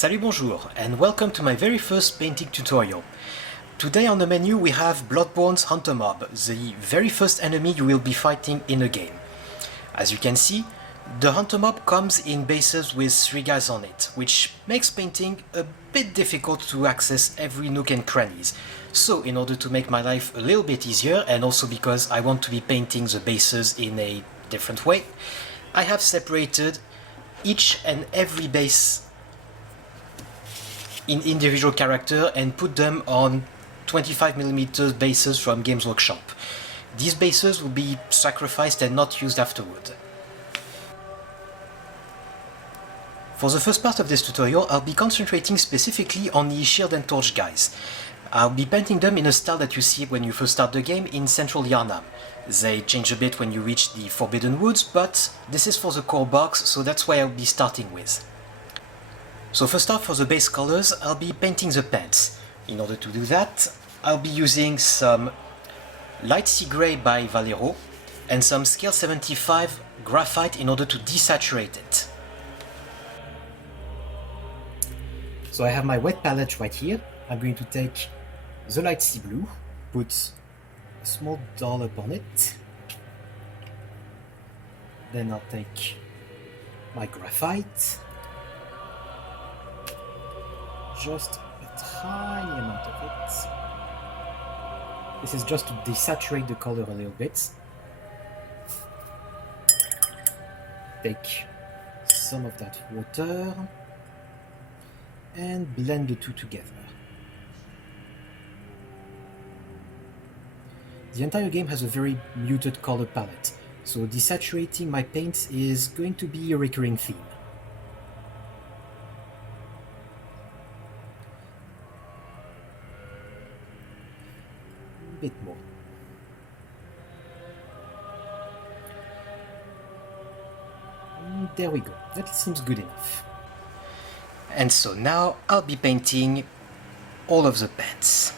Salut bonjour and welcome to my very first painting tutorial. Today on the menu we have Bloodborne's Hunter Mob, the very first enemy you will be fighting in a game. As you can see, the Hunter Mob comes in bases with 3 guys on it, which makes painting a bit difficult to access every nook and crannies. So in order to make my life a little bit easier, and also because I want to be painting the bases in a different way, I have separated each and every base in individual character and put them on 25mm bases from Games Workshop. These bases will be sacrificed and not used afterward. For the first part of this tutorial, I'll be concentrating specifically on the shield and torch guys. I'll be painting them in a style that you see when you first start the game in Central Yarnam. They change a bit when you reach the Forbidden Woods, but this is for the core box, so that's what I'll be starting with. So first off, for the base colors, I'll be painting the pants. In order to do that, I'll be using some light sea gray by Vallejo and some scale 75 graphite in order to desaturate it. So I have my wet palette right here. I'm going to take the light sea blue, put a small dollop on it. Then I'll take my graphite. Just a tiny amount of it. This is just to desaturate the color a little bit. Take some of that water and blend the two together. The entire game has a very muted color palette, so desaturating my paints is going to be a recurring theme. Bit more. There we go, that seems good enough. And so now I'll be painting all of the pants.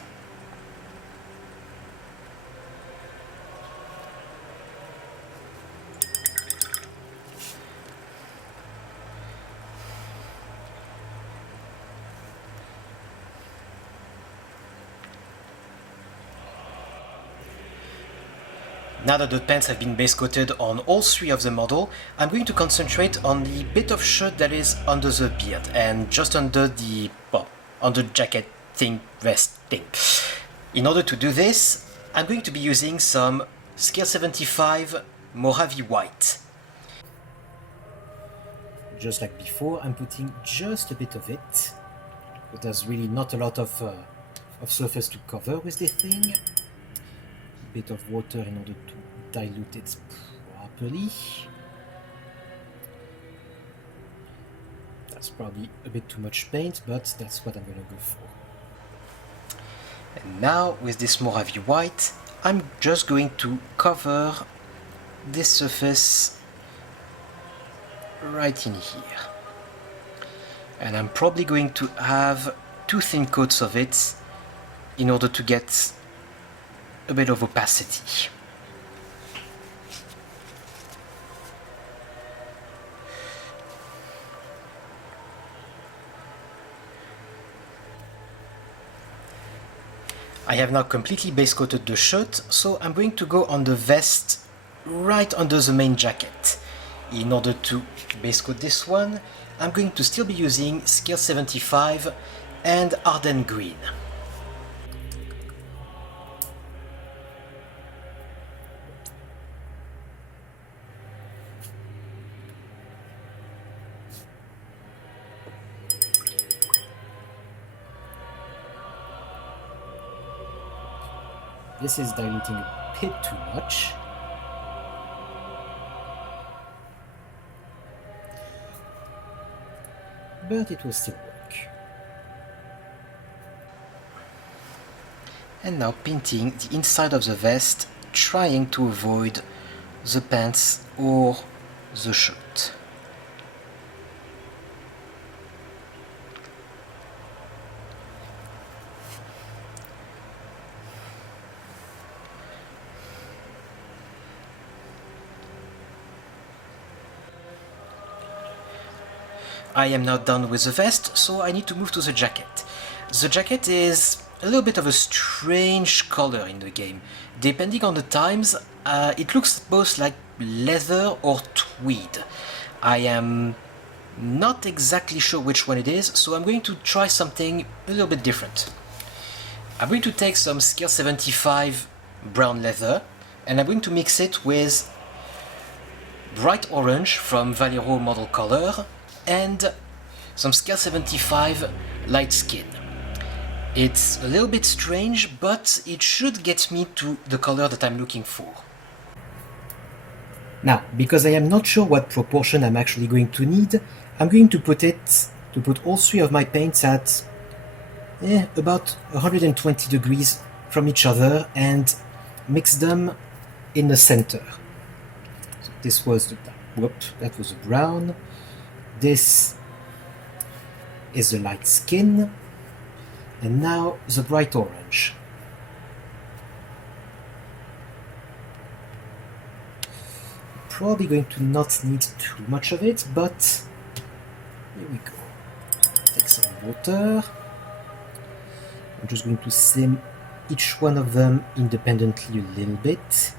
Now that the pants have been base coated on all 3 of the model, I'm going to concentrate on the bit of shirt that is under the beard and just under the, well, under jacket thing, vest thing. In order to do this, I'm going to be using some scale 75 Mojave white. Just like before, I'm putting just a bit of it, but there's really not a lot of surface to cover with this thing. Bit of water in order to dilute it properly. That's probably a bit too much paint, but that's what I'm gonna go for. And now with this Mojave white, I'm just going to cover this surface right in here. And I'm probably going to have 2 thin coats of it in order to get a bit of opacity. I have now completely base coated the shirt, so I'm going to go on the vest right under the main jacket. In order to base coat this one, I'm going to still be using scale 75 and Ardennes green. This is diluting a bit too much. But it will still work. And now painting the inside of the vest, trying to avoid the pants or the shirt. I am now done with the vest, so I need to move to the jacket. The jacket is a little bit of a strange color in the game. Depending on the times, it looks both like leather or tweed. I am not exactly sure which one it is, so I'm going to try something a little bit different. I'm going to take some Scale 75 brown leather, and I'm going to mix it with bright orange from Vallejo Model Color and some Scale 75 light skin. It's a little bit strange, but it should get me to the color that I'm looking for. Now, because I am not sure what proportion I'm actually going to need, I'm going to put all three of my paints at about 120 degrees from each other and mix them in the center. So this was that was the brown. This is the light skin, and now the bright orange. Probably going to not need too much of it, but here we go. Take some water. I'm just going to slim each one of them independently a little bit,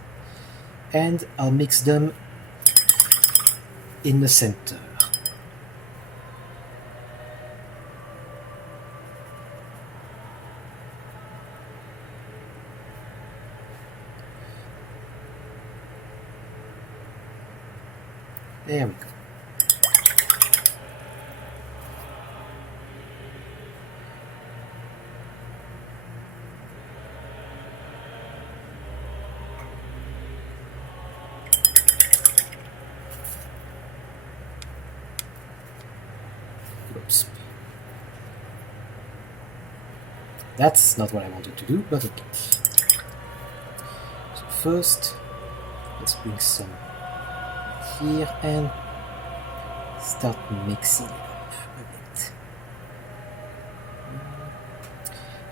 and I'll mix them in the center. There we go. Oops. That's not what I wanted to do, but okay. So first, let's bring some here and start mixing it up a bit.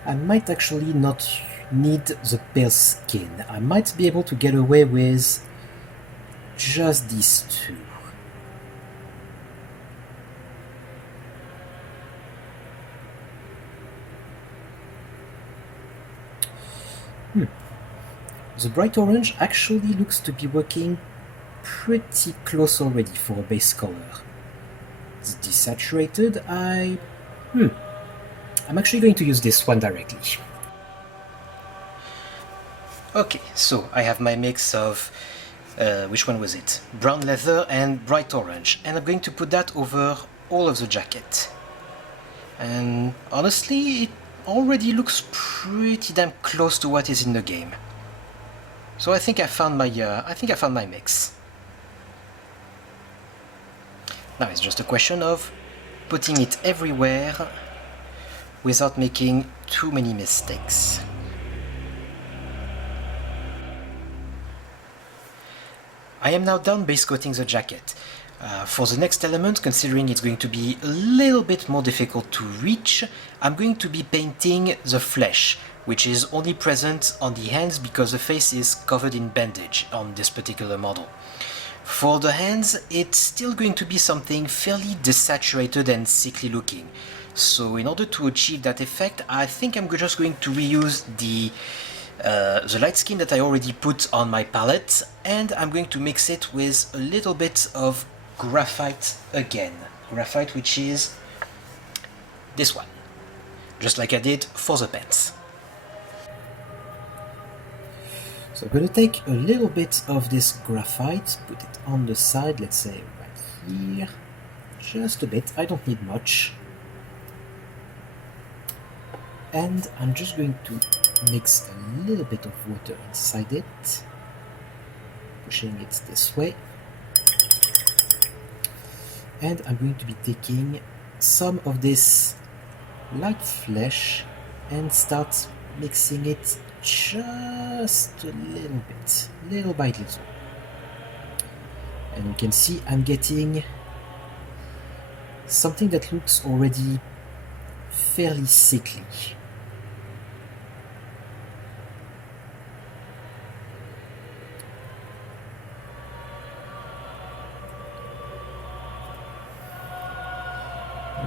I might actually not need the pale skin. I might be able to get away with just these two. The bright orange actually looks to be working pretty close already for a base color. It's desaturated. I'm actually going to use this one directly. Okay, so I have my mix of which one was it? Brown leather and bright orange, and I'm going to put that over all of the jacket. And honestly, it already looks pretty damn close to what is in the game. So I think I found my mix. Now it's just a question of putting it everywhere without making too many mistakes. I am now done base coating the jacket. For the next element, considering it's going to be a little bit more difficult to reach, I'm going to be painting the flesh, which is only present on the hands because the face is covered in bandage on this particular model. For the hands, it's still going to be something fairly desaturated and sickly looking. So in order to achieve that effect, I think I'm just going to reuse the light skin that I already put on my palette, and I'm going to mix it with a little bit of graphite again. Graphite, which is this one, just like I did for the pants. So I'm going to take a little bit of this graphite, put it on the side, let's say right here, just a bit, I don't need much. And I'm just going to mix a little bit of water inside it, pushing it this way. And I'm going to be taking some of this light flesh and start mixing it just a little bit, little by little. And you can see I'm getting something that looks already fairly sickly.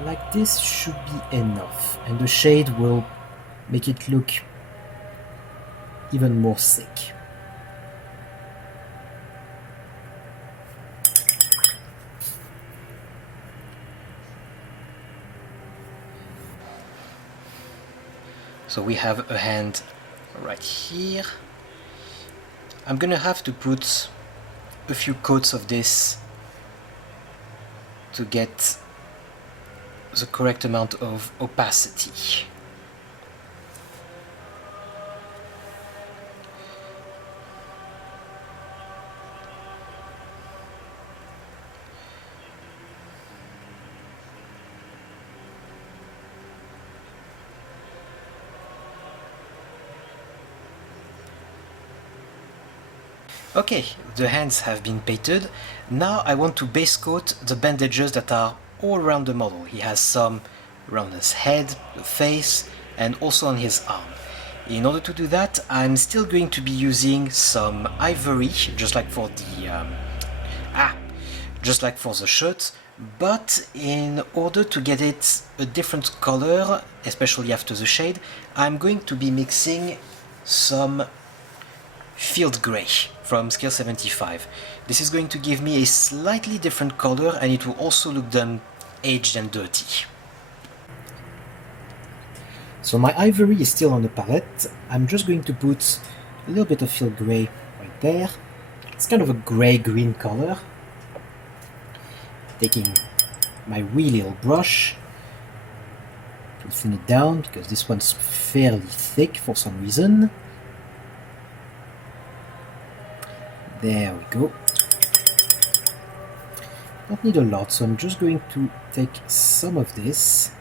like this should be enough, and the shade will make it look even more thick. So we have a hand right here. I'm gonna have to put a few coats of this to get the correct amount of opacity. Okay, the hands have been painted. Now I want to base coat the bandages that are all around the model. He has some around his head, the face, and also on his arm. In order to do that, I'm still going to be using some ivory, just like for the shirt, but in order to get it a different color, especially after the shade, I'm going to be mixing some field gray from skill 75. This is going to give me a slightly different color, and it will also look done aged and dirty. So my ivory is still on the palette. I'm just going to put a little bit of field gray right there. It's kind of a gray-green color. Taking my wee little brush to thin it down, because this one's fairly thick for some reason. There we go. Don't need a lot, so I'm just going to take some of this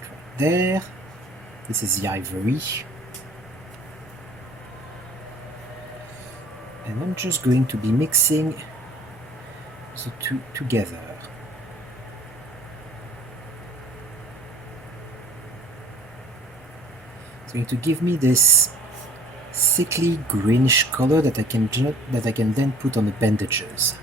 right there. This is the ivory. And I'm just going to be mixing the two together. It's going to give me this sickly greenish color that I can then put on the bandages.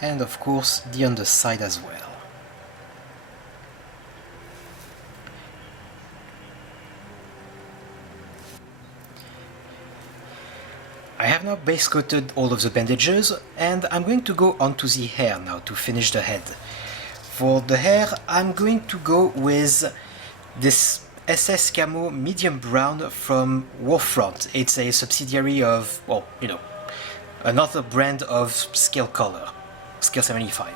And of course the underside as well. I have now base coated all of the bandages, and I'm going to go onto the hair now to finish the head. For the hair, I'm going to go with this SS Camo medium brown from Warfront. It's a subsidiary of, well, you know, another brand of scale color. Scale 75.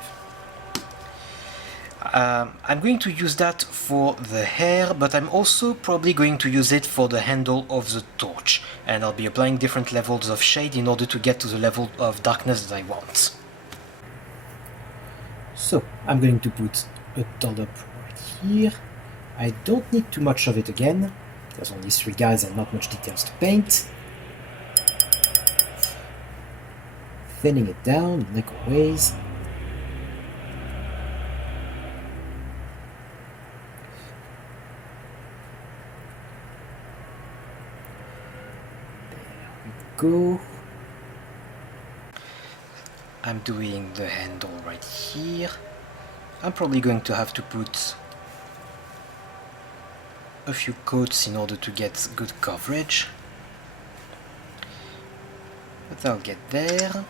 I'm going to use that for the hair, but I'm also probably going to use it for the handle of the torch, and I'll be applying different levels of shade in order to get to the level of darkness that I want. So I'm going to put a dollop right here. I don't need too much of it again. There's only 3 guys and not much details to paint. Thinning it down in equal ways. There we go. I'm doing the handle right here. I'm probably going to have to put a few coats in order to get good coverage. But I'll get there.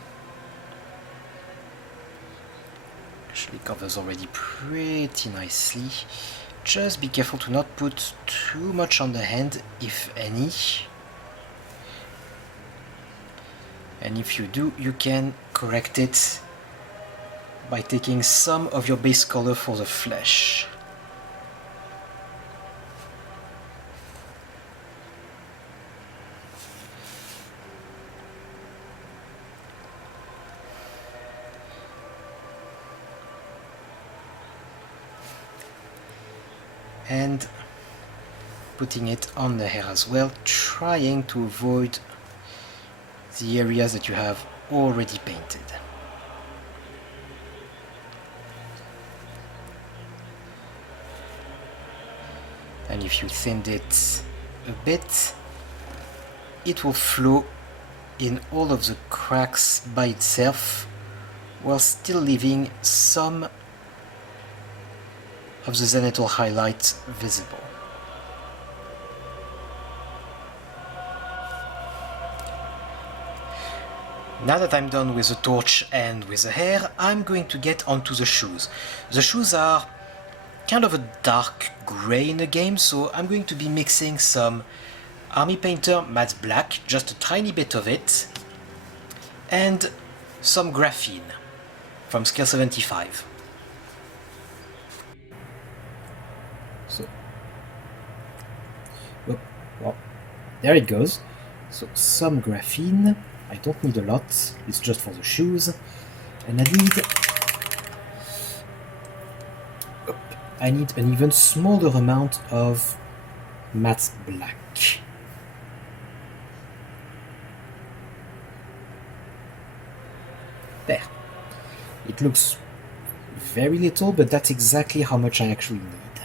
Actually covers already pretty nicely. Just be careful to not put too much on the hand, if any. And if you do, you can correct it by taking some of your base color for the flesh. and putting it on the hair as well, trying to avoid the areas that you have already painted. And if you thinned it a bit, it will flow in all of the cracks by itself, while still leaving some of the zenithal highlight visible. Now that I'm done with the torch and with the hair, I'm going to get onto the shoes. The shoes are kind of a dark grey in the game, so I'm going to be mixing some Army Painter matte black, just a tiny bit of it, and some Graphene from skill 75. So, oh, well, there it goes. So some Graphene. I don't need a lot, it's just for the shoes. And I need an even smaller amount of matte black. There. It looks very little, but that's exactly how much I actually need.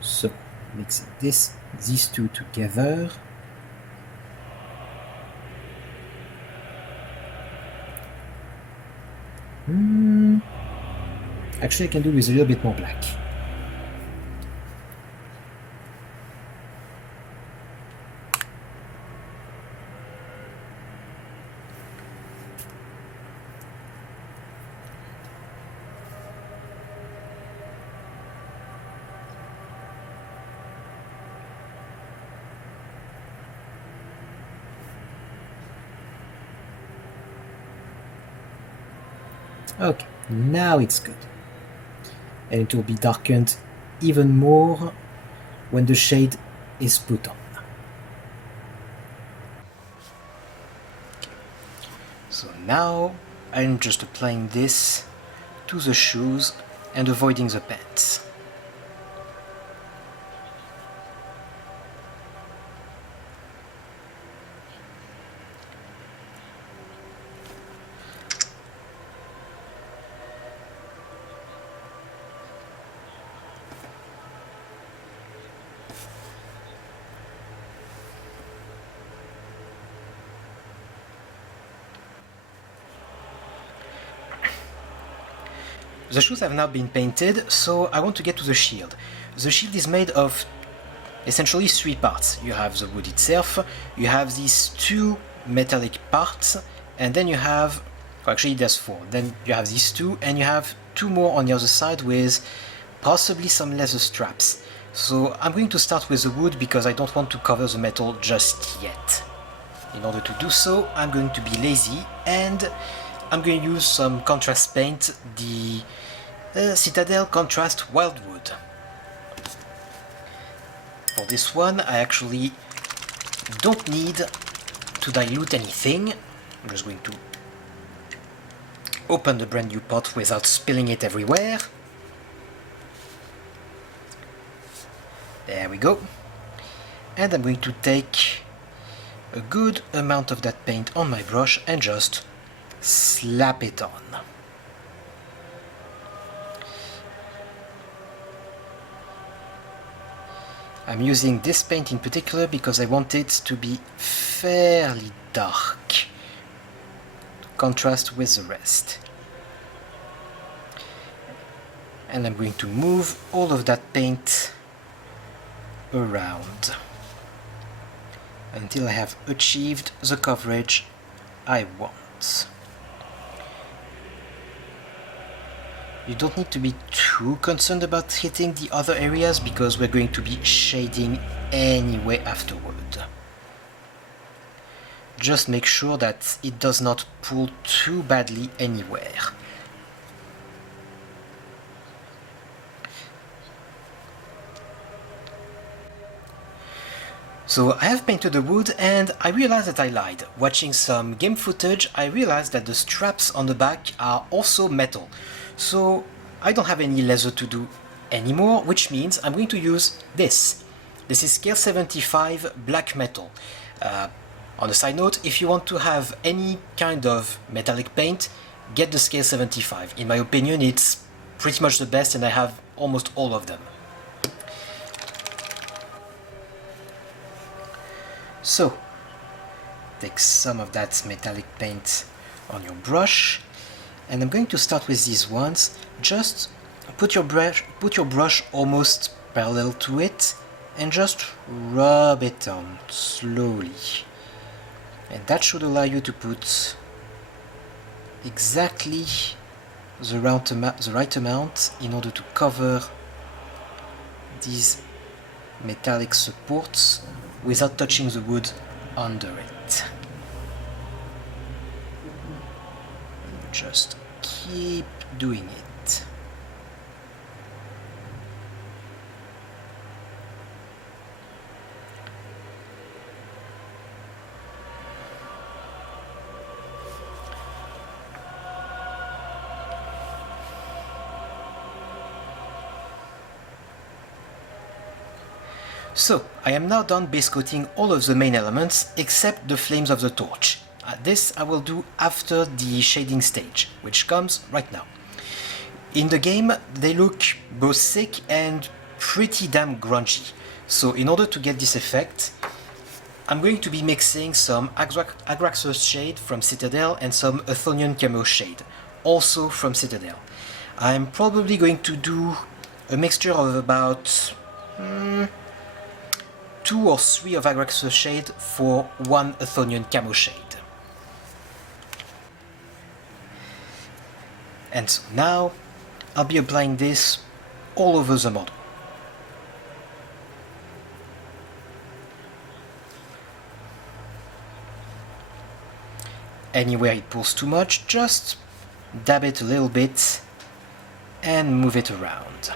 So, mixing these two together. Actually, I can do with a little bit more black. Okay, now it's good. And it will be darkened even more when the shade is put on. Okay. So now I'm just applying this to the shoes and avoiding the pants. The shoes have now been painted, so I want to get to the shield. The shield is made of essentially three parts. You have the wood itself, you have these two metallic parts, and then you have, well, actually there's four. Then you have these two, and you have two more on the other side with possibly some leather straps. So I'm going to start with the wood because I don't want to cover the metal just yet. In order to do so, I'm going to be lazy and I'm going to use some contrast paint, the Citadel Contrast Wildwood. For this one, I actually don't need to dilute anything. I'm just going to open the brand new pot without spilling it everywhere. There we go. And I'm going to take a good amount of that paint on my brush and just slap it on. I'm using this paint in particular because I want it to be fairly dark to contrast with the rest. And I'm going to move all of that paint around until I have achieved the coverage I want. You don't need to be too concerned about hitting the other areas because we're going to be shading anyway afterward. Just make sure that it does not pull too badly anywhere. So I have painted the wood and I realized that I lied. Watching some game footage, I realized that the straps on the back are also metal. So I don't have any laser to do anymore, which means I'm going to use this. This is scale 75 black metal. On a side note, if you want to have any kind of metallic paint, get the scale 75. In my opinion, it's pretty much the best, and I have almost all of them. So, take some of that metallic paint on your brush, and I'm going to start with these ones. Just put your brush almost parallel to it, and just rub it on slowly. And that should allow you to put exactly the right amount in order to cover these metallic supports without touching the wood under it. Just keep doing it. So, I am now done base coating all of the main elements except the flames of the torch. This I will do after the shading stage, which comes right now. In the game, they look both sick and pretty damn grungy. So in order to get this effect, I'm going to be mixing some Agraxos shade from Citadel and some Athonian camo shade, also from Citadel. I'm probably going to do a mixture of about 2 or 3 of Agraxos shade for 1 Athonian camo shade. And so now I'll be applying this all over the model. Anywhere it pulls too much, just dab it a little bit and move it around.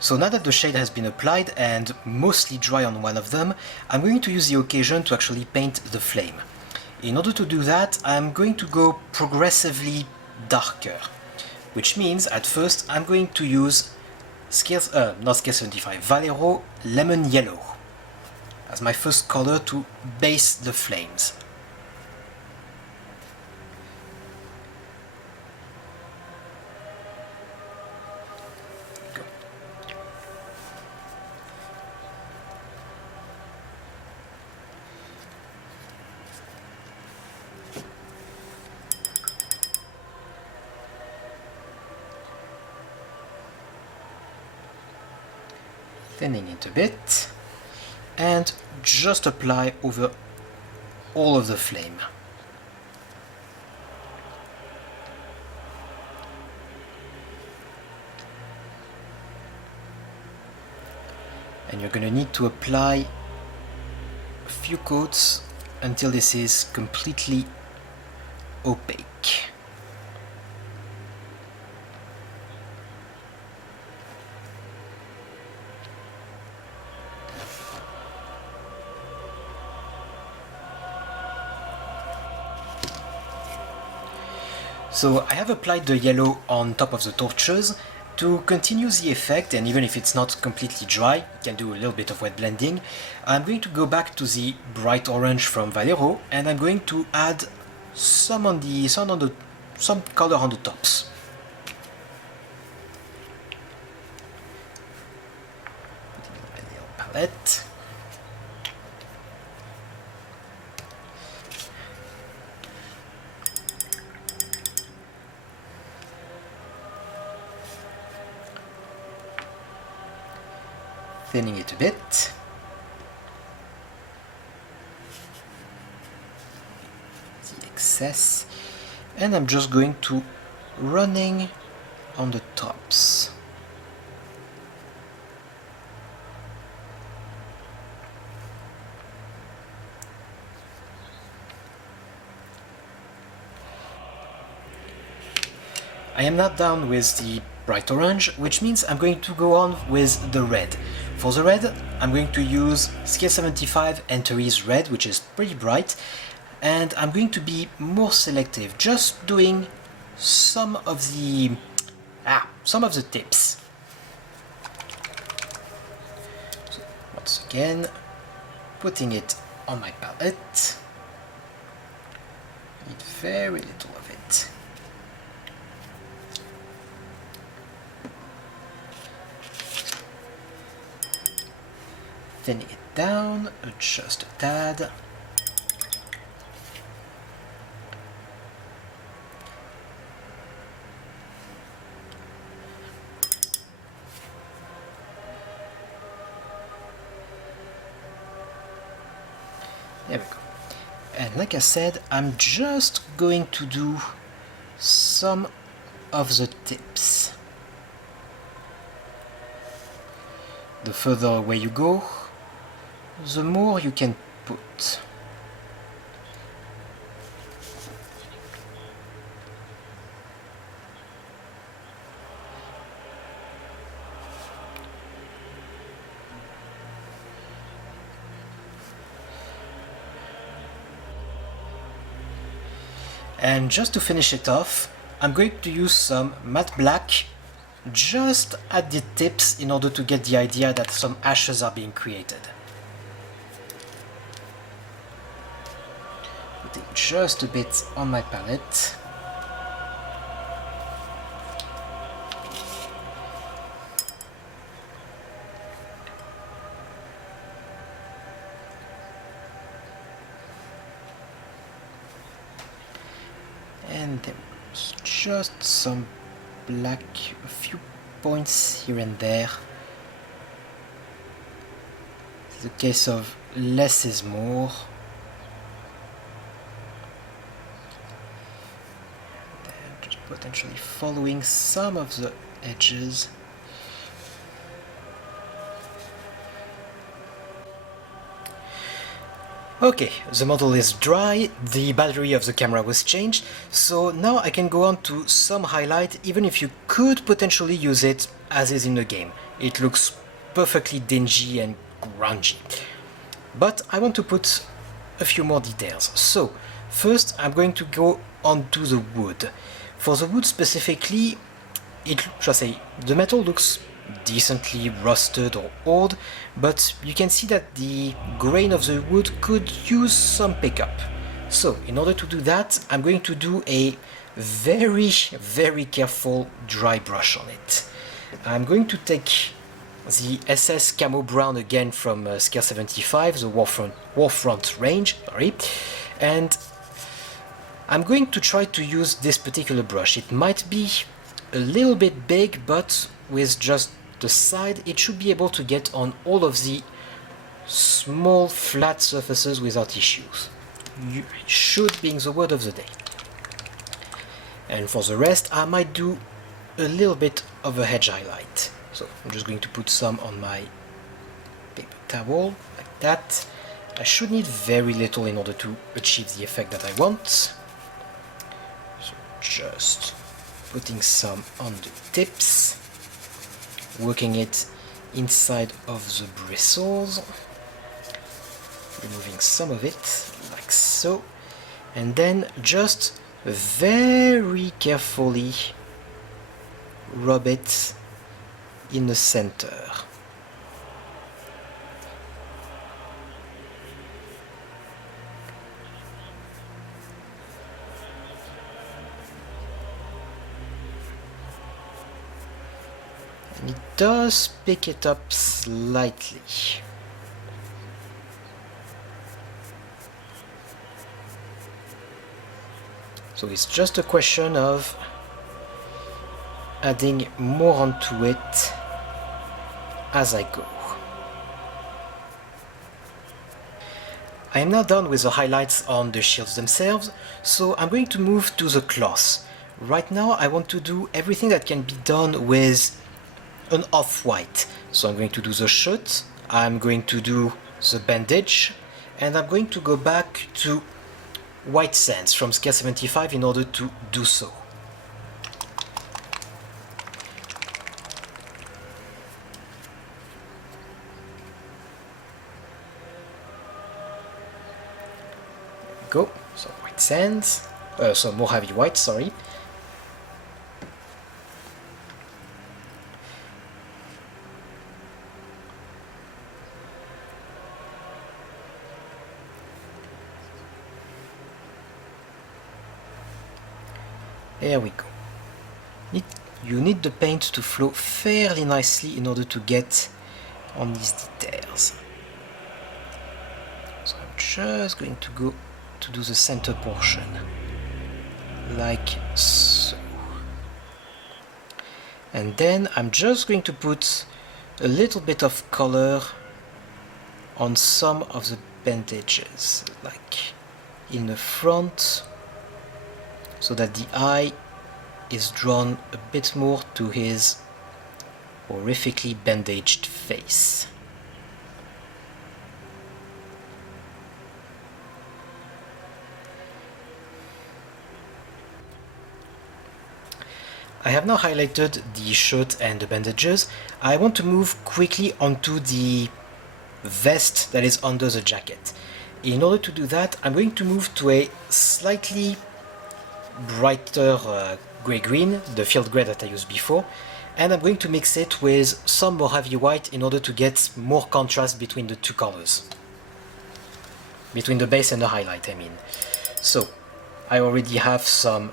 So now that the shade has been applied and mostly dry on one of them, I'm going to use the occasion to actually paint the flame. In order to do that, I'm going to go progressively darker, which means at first I'm going to use not scale 75, Vallejo Lemon Yellow as my first color to base the flames. Thinning it a bit, and just apply over all of the flame. And you're going to need to apply a few coats until this is completely opaque. So I have applied the yellow on top of the torches. To continue the effect, and even if it's not completely dry, you can do a little bit of wet blending, I'm going to go back to the bright orange from Vallejo, and I'm going to add some color on the tops. Put in a little palette. Thinning it a bit. The excess. And I'm just going to running on the tops. I am not done with the bright orange, which means I'm going to go on with the red. For the red, I'm going to use Scale 75 Antares red, which is pretty bright, and I'm going to be more selective, just doing some of the tips. So once again, putting it on my palette. Need very little of it. Thinning it down, just a tad. There we go. And like I said, I'm just going to do some of the tips. The further away you go, the more you can put. And just to finish it off, I'm going to use some matte black just at the tips in order to get the idea that some ashes are being created. Putting just a bit on my palette. And there was just some black, a few points here and there. It's a case of less is more. Then just potentially following some of the edges. Okay, the model is dry, the battery of the camera was changed, so now I can go on to some highlight, even if you could potentially use it as is in the game. It looks perfectly dingy and grungy. But I want to put a few more details. So, first I'm going to go on to the wood. For the wood specifically, the metal looks decently rusted or old, but you can see that the grain of the wood could use some pickup. So in order to do that, I'm going to do a very careful dry brush on it. I'm going to take the SS Camo Brown again from Scale 75, the Warfront range, and I'm going to try to use this particular brush. It might be a little bit big, but with just the side, it should be able to get on all of the small flat surfaces without issues. Should being the word of the day. And for the rest, I might do a little bit of a hedge highlight. So I'm just going to put some on my paper towel, like that. I should need very little in order to achieve the effect that I want. So just putting some on the tips, working it inside of the bristles, removing some of it, like so, and then just very carefully rub it in the center. And it does pick it up slightly. So it's just a question of adding more onto it as I go. I am now done with the highlights on the shields themselves, so I'm going to move to the cloth. Right now I want to do everything that can be done with an off-white. So I'm going to do the shirt, I'm going to do the bandage, and I'm going to go back to white sands from Scale 75 in order to do so. go. So white sands, so Mojave white, sorry. There we go. You need the paint to flow fairly nicely in order to get on these details. So I'm just going to go to do the center portion, like so. And then I'm just going to put a little bit of color on some of the bandages, like in the front, so that the eye is drawn a bit more to his horrifically bandaged face. I have now highlighted the shirt and the bandages. I want to move quickly onto the vest that is under the jacket. In order to do that, I'm going to move to a slightly brighter grey-green, the field grey that I used before, and I'm going to mix it with some Mojave white in order to get more contrast between the two colors. Between the base and the highlight, I mean. So, I already have some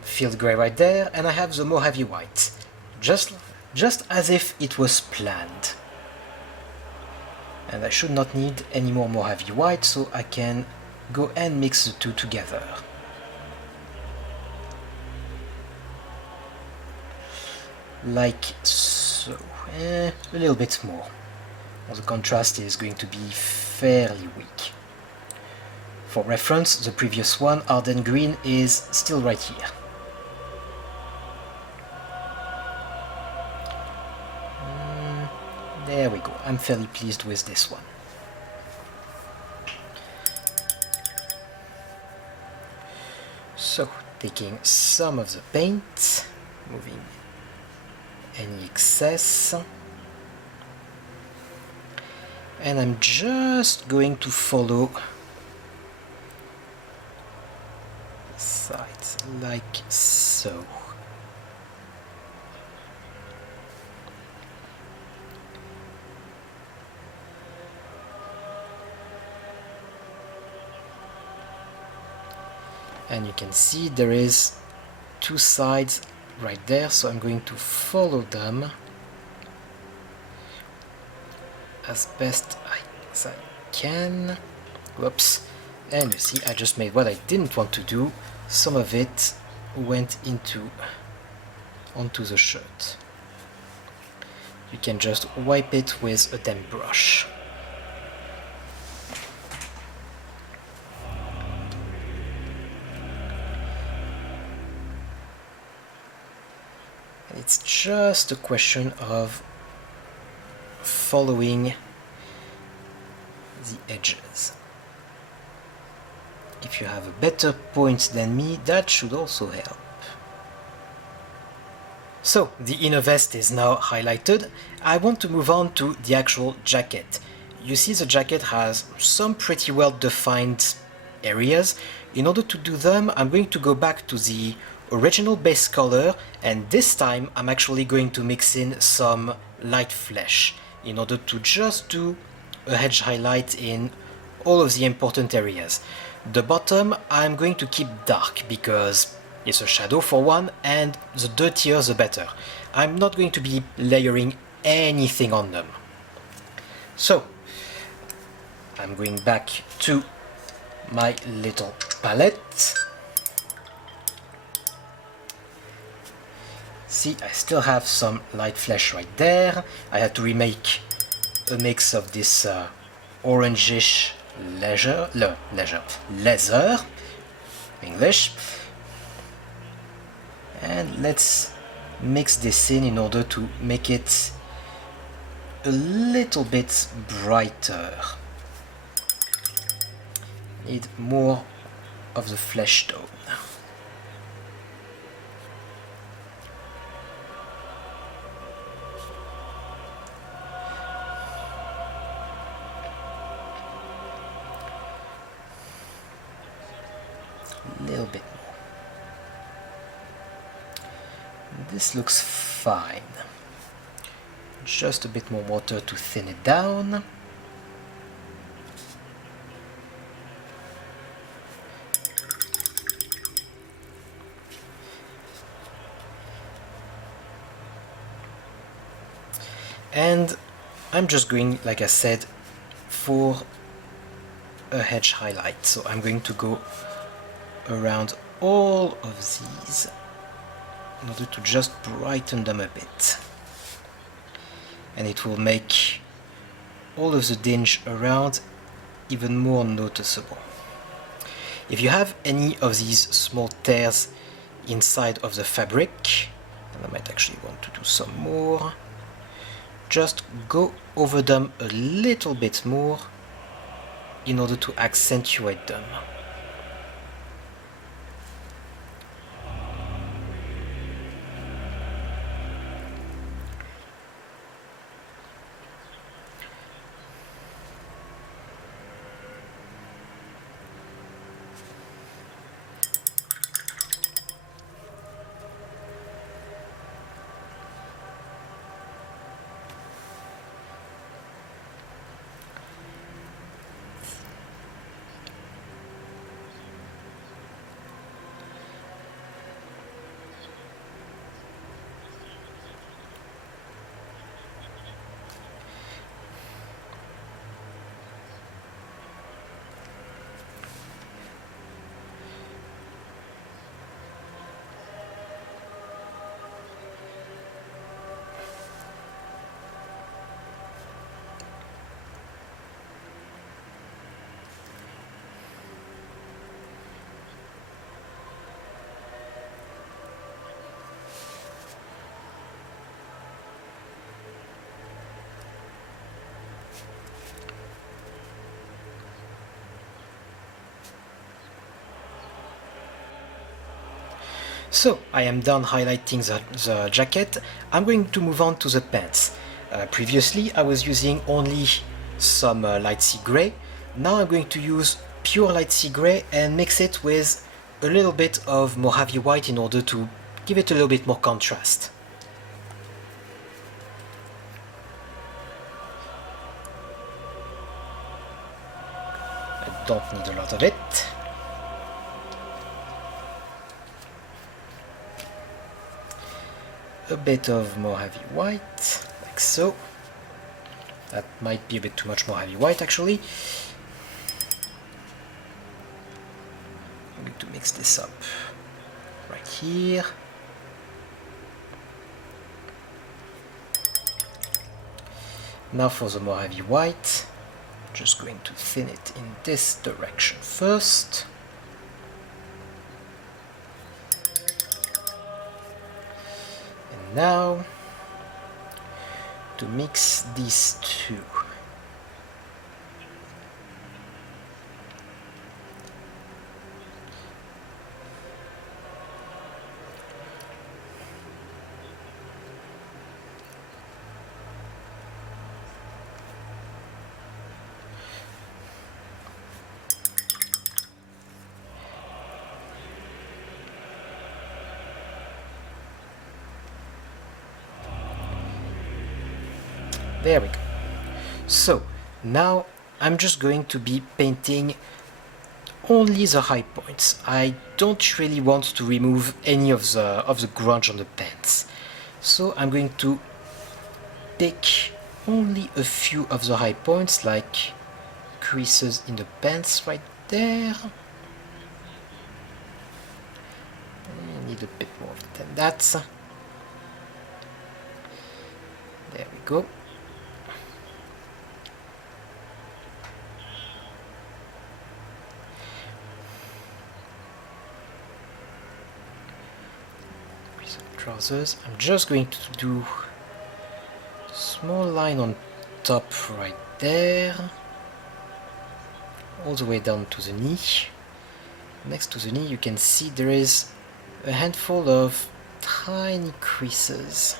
field grey right there, and I have the Mojave white. Just as if it was planned. And I should not need any more Mojave white, so I can go and mix the two together. Like so. A little bit more. The contrast is going to be fairly weak. For reference, the previous one, Ardennes green, is still right here. There we go. I'm fairly pleased with this one. So, taking some of the paint, moving any excess, and I'm just going to follow the sides like so. And you can see there is two sides right there, so I'm going to follow them as best as I can. Whoops. And you see, I just made what I didn't want to do. Some of it went onto the shirt. You can just wipe it with a damp brush. It's just a question of following the edges. If you have a better point than me, that should also help. So, the inner vest is now highlighted. I want to move on to the actual jacket. You see the jacket has some pretty well defined areas. In order to do them, I'm going to go back to the original base color, and this time I'm actually going to mix in some light flesh in order to just do a edge highlight in all of the important areas. The bottom I'm going to keep dark because it's a shadow for one, and the dirtier the better. I'm not going to be layering anything on them. So I'm going back to my little palette. See, I still have some light flesh right there. I had to remake a mix of this orangish leather, English. And let's mix this in order to make it a little bit brighter. Need more of the flesh tone. this looks fine. Just a bit more water to thin it down. And I'm just going, like I said, for a edge highlight. So I'm going to go around all of these in order to just brighten them a bit. And it will make all of the dinge around even more noticeable. If you have any of these small tears inside of the fabric, and I might actually want to do some more, just go over them a little bit more in order to accentuate them. So I am done highlighting the jacket. I'm going to move on to the pants. Previously I was using only some light sea gray. Now I'm going to use pure light sea gray and mix it with a little bit of Mojave white in order to give it a little bit more contrast. I don't need a lot of it. A bit of Mojave white, like so. That might be a bit too much Mojave white actually. I'm going to mix this up right here. Now for the Mojave white, just going to thin it in this direction first. Now, to mix these two. There we go. So now I'm just going to be painting only the high points. I don't really want to remove any of the grunge on the pants. So I'm going to pick only a few of the high points, like creases in the pants right there. I need a bit more than that. There we go. Trousers. I'm just going to do a small line on top right there, all the way down to the knee. Next to the knee you can see there is a handful of tiny creases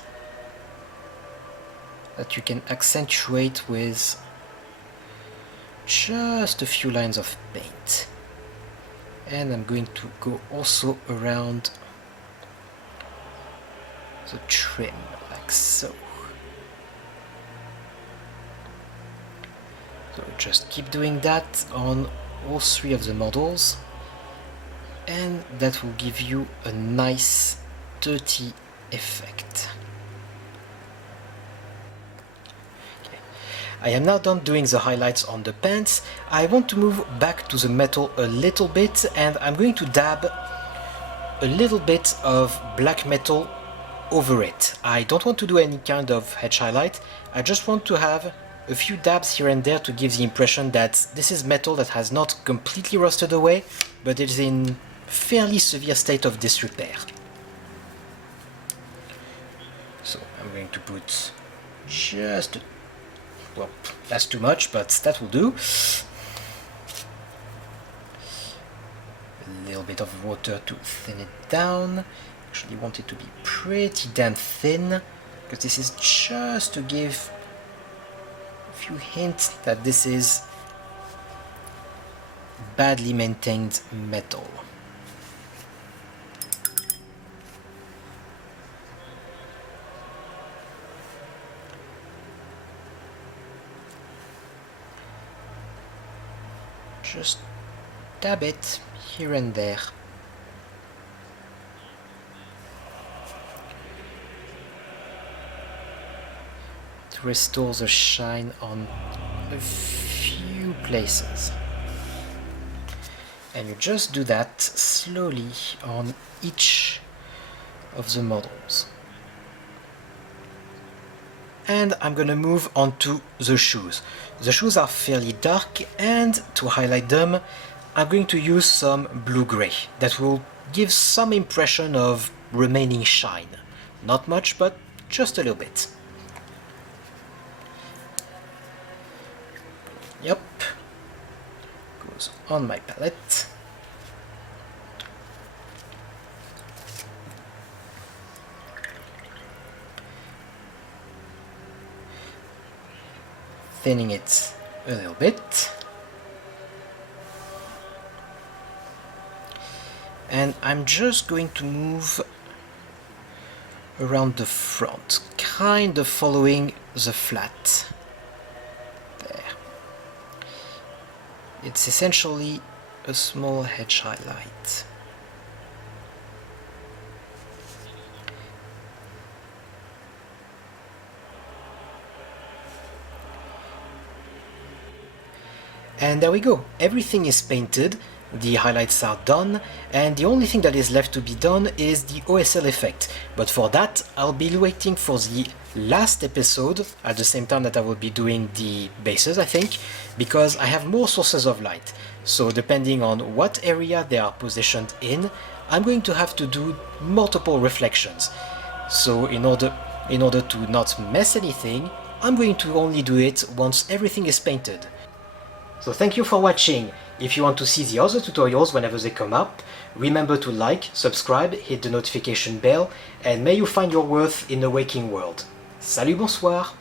that you can accentuate with just a few lines of paint. And I'm going to go also around the trim, like so. So just keep doing that on all three of the models, and that will give you a nice dirty effect. Okay. I am now done doing the highlights on the pants. I want to move back to the metal a little bit, and I'm going to dab a little bit of black metal over it. I don't want to do any kind of edge highlight. I just want to have a few dabs here and there to give the impression that this is metal that has not completely rusted away, but is in fairly severe state of disrepair. So I'm going to put just, well, that's too much, but that will do. A little bit of water to thin it down. Actually want it to be pretty damn thin, because this is just to give a few hints that this is badly maintained metal. Just dab it here and there. To restore the shine on a few places. And you just do that slowly on each of the models. And I'm gonna move on to the shoes. The shoes are fairly dark, and to highlight them, I'm going to use some blue-gray that will give some impression of remaining shine. Not much, but just a little bit. Yep, goes on my palette. Thinning it a little bit. And I'm just going to move around the front, kind of following the flat. There. It's essentially a small edge highlight. And there we go, everything is painted, the highlights are done, and the only thing that is left to be done is the OSL effect. But for that, I'll be waiting for the last episode, at the same time that I will be doing the bases, I think, because I have more sources of light. So depending on what area they are positioned in, I'm going to have to do multiple reflections. So in order to not mess anything, I'm going to only do it once everything is painted. So thank you for watching. If you want to see the other tutorials whenever they come up, remember to like, subscribe, hit the notification bell, and may you find your worth in the waking world. Salut, bonsoir!